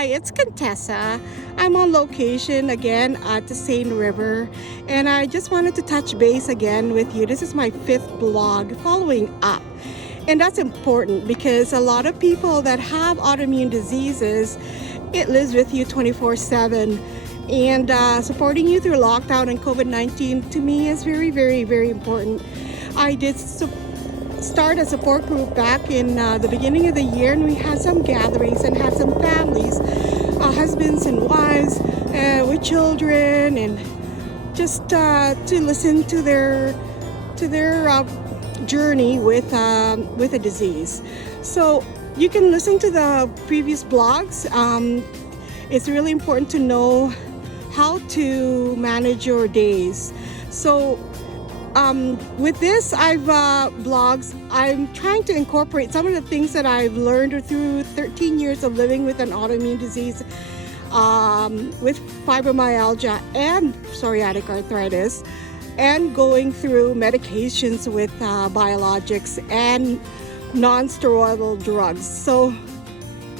Hi, it's Contessa. I'm on location again at the Seine River, and I just wanted to touch base again with you. This is my 5th blog following up, and that's important because a lot of people that have autoimmune diseases, it lives with you 24/7, and supporting you through lockdown and COVID-19 to me is very, very, very important. I did start a support group back in the beginning of the year, and we had some gatherings and had some families, husbands and wives with children, and just to listen to their journey with a disease. So you can listen to the previous blogs. It's really important to know how to manage your days. So with this blogs, I'm trying to incorporate some of the things that I've learned through 13 years of living with an autoimmune disease, with fibromyalgia and psoriatic arthritis, and going through medications with biologics and non-steroidal drugs. So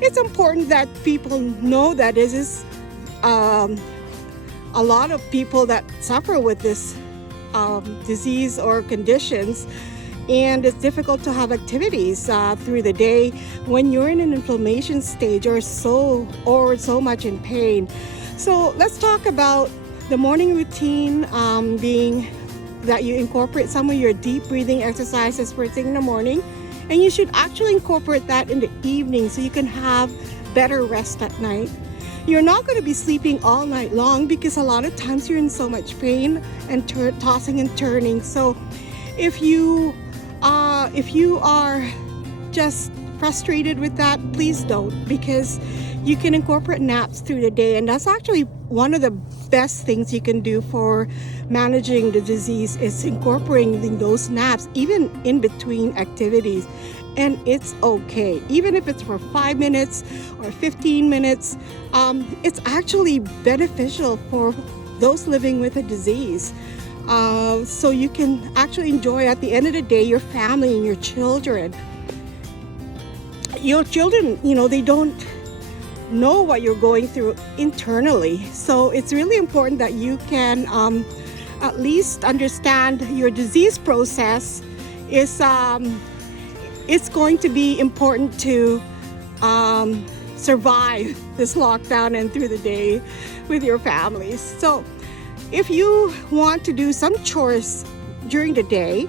it's important that people know that this is a lot of people that suffer with this disease or conditions, and it's difficult to have activities through the day when you're in an inflammation stage or so much in pain. So let's talk about the morning routine, being that you incorporate some of your deep breathing exercises first thing in the morning, and you should actually incorporate that in the evening so you can have better rest at night. You're not going to be sleeping all night long because a lot of times you're in so much pain and tossing and turning. So if you are just frustrated with that, please don't, because you can incorporate naps through the day, and that's actually one of the best things you can do for managing the disease, is incorporating those naps even in between activities. And it's okay, even if it's for 5 minutes or 15 minutes. It's actually beneficial for those living with a disease. So you can actually enjoy, at the end of the day, your family and your children. Your children, they don't know what you're going through internally. So it's really important that you can at least understand your disease process. It's going to be important to survive this lockdown and through the day with your families. So if you want to do some chores during the day,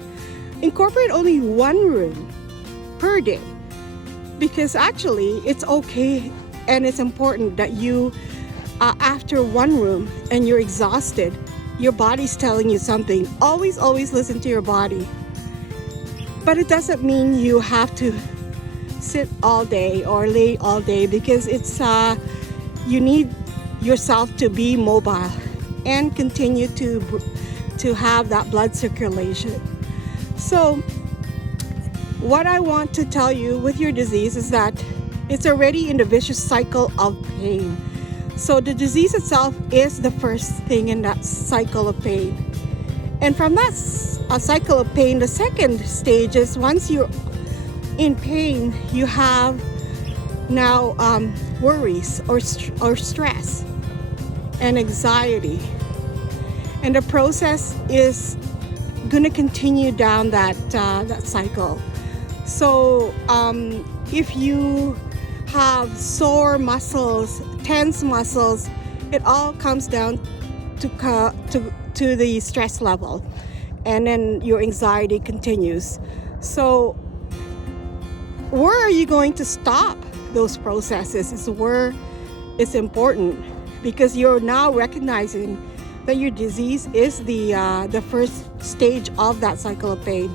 incorporate only one room per day, because actually it's okay and it's important that you, after one room and you're exhausted, your body's telling you something. Always listen to your body. But it doesn't mean you have to sit all day or lay all day, because it's you need yourself to be mobile and continue to have that blood circulation. So what I want to tell you with your disease is that it's already in the vicious cycle of pain. So the disease itself is the first thing in that cycle of pain. And from that cycle of pain, the second stage is, once you're in pain, you have now worries or stress and anxiety. And the process is going to continue down that cycle. So if you have sore muscles, tense muscles, it all comes down to the stress level, and then your anxiety continues. So where are you going to stop those processes is where it's important, because you're now recognizing that your disease is the first stage of that cycle of pain.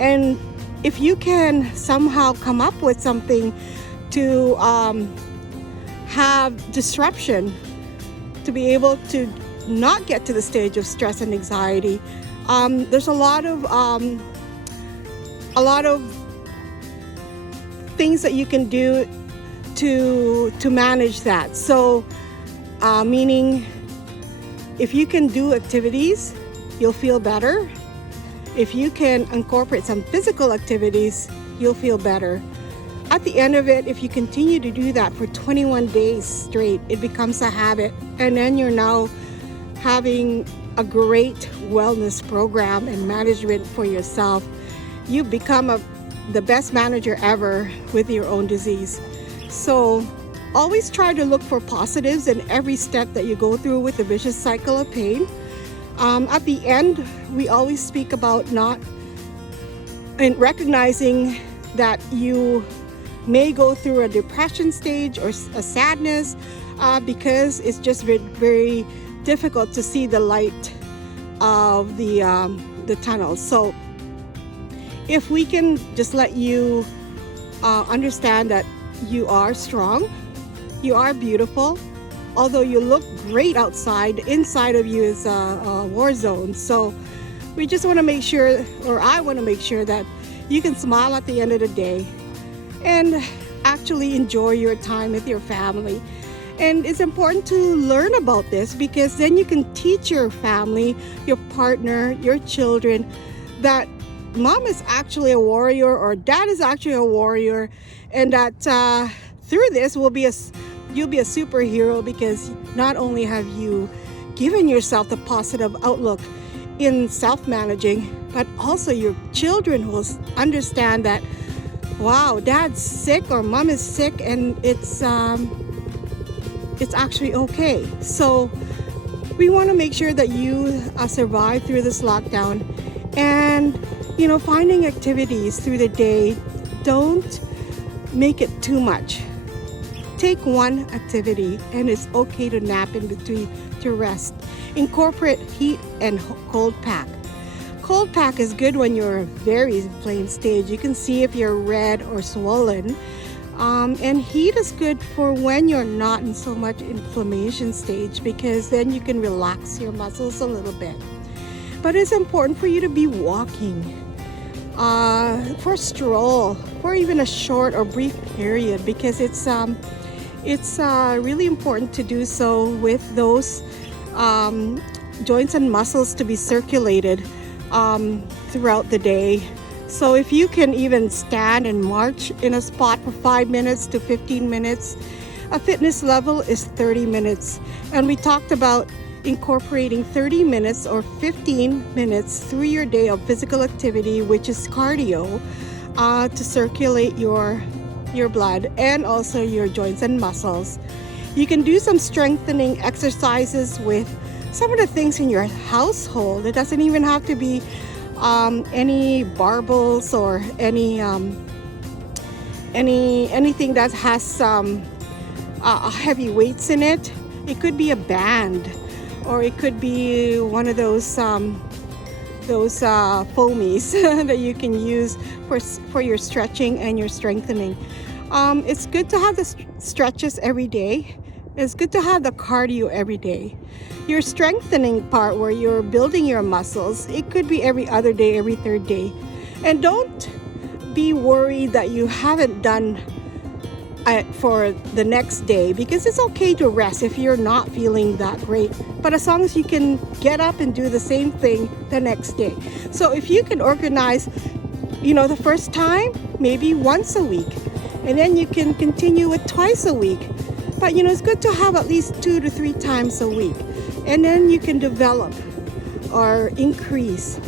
And if you can somehow come up with something to have disruption, to be able to not get to the stage of stress and anxiety, there's a lot of things that you can do to manage that. So meaning, if you can do activities, you'll feel better. If you can incorporate some physical activities, you'll feel better. at the end of it, if you continue to do that for 21 days straight, it becomes a habit. And then you're now having a great wellness program and management for yourself. You become the best manager ever with your own disease. So always try to look for positives in every step that you go through with the vicious cycle of pain. At the end, we always speak about recognizing that you may go through a depression stage or a sadness because it's just very, very difficult to see the light of the tunnel. So if we can just let you understand that you are strong, you are beautiful, although you look great outside, inside of you is a war zone. So we just want to make sure, or I want to make sure, that you can smile at the end of the day and actually enjoy your time with your family. And it's important to learn about this, because then you can teach your family, your partner, your children, that mom is actually a warrior or dad is actually a warrior, and that through this you'll be a superhero, because not only have you given yourself the positive outlook in self-managing, but also your children will understand that, wow, dad's sick or mom is sick, and it's actually okay. So we want to make sure that you survive through this lockdown, and finding activities through the day. Don't make it too much. Take one activity, and it's okay to nap in between to rest. Incorporate heat and cold pack. Cold pack is good when you're very inflamed stage. You can see if you're red or swollen. And heat is good for when you're not in so much inflammation stage, because then you can relax your muscles a little bit. But it's important for you to be walking for a stroll, for even a short or brief period, because it's really important to do so with those joints and muscles to be circulated throughout the day. So if you can even stand and march in a spot for 5 minutes to 15 minutes, a fitness level is 30 minutes. And we talked about incorporating 30 minutes or 15 minutes through your day of physical activity, which is cardio, to circulate your blood and also your joints and muscles. You can do some strengthening exercises with some of the things in your household. It doesn't even have to be any barbells or anything that has some heavy weights in it. It could be a band, or it could be one of those foamies that you can use for your stretching and your strengthening. It's good to have the stretches every day. It's good to have the cardio every day. Your strengthening part, where you're building your muscles, it could be every other day, every third day. And don't be worried that you haven't done for the next day, because it's okay to rest if you're not feeling that great. But as long as you can get up and do the same thing the next day. So if you can organize, the first time, maybe once a week, and then you can continue with twice a week. But it's good to have at least 2 to 3 times a week. And then you can develop or increase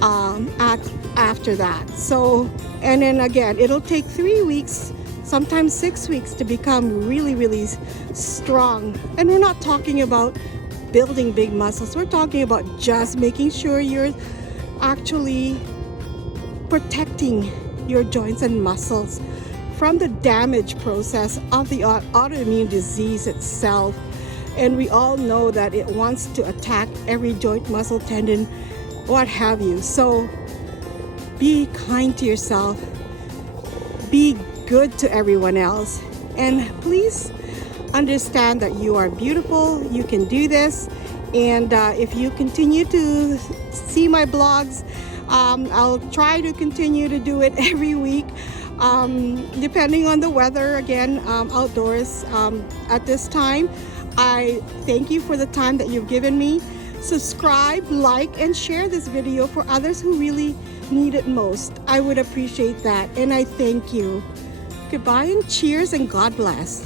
after that. So, and then again, it'll take 3 weeks, sometimes 6 weeks, to become really, really strong. And we're not talking about building big muscles. We're talking about just making sure you're actually protecting your joints and muscles from the damage process of the autoimmune disease itself. And we all know that it wants to attack every joint, muscle, tendon, what have you. So be kind to yourself. Be good to everyone else. And please understand that you are beautiful. You can do this. And if you continue to see my blogs, I'll try to continue to do it every week. Depending on the weather, again, outdoors at this time. I thank you for the time that you've given me. Subscribe, like, and share this video for others who really need it most. I would appreciate that, and I thank you. Goodbye and cheers and God bless.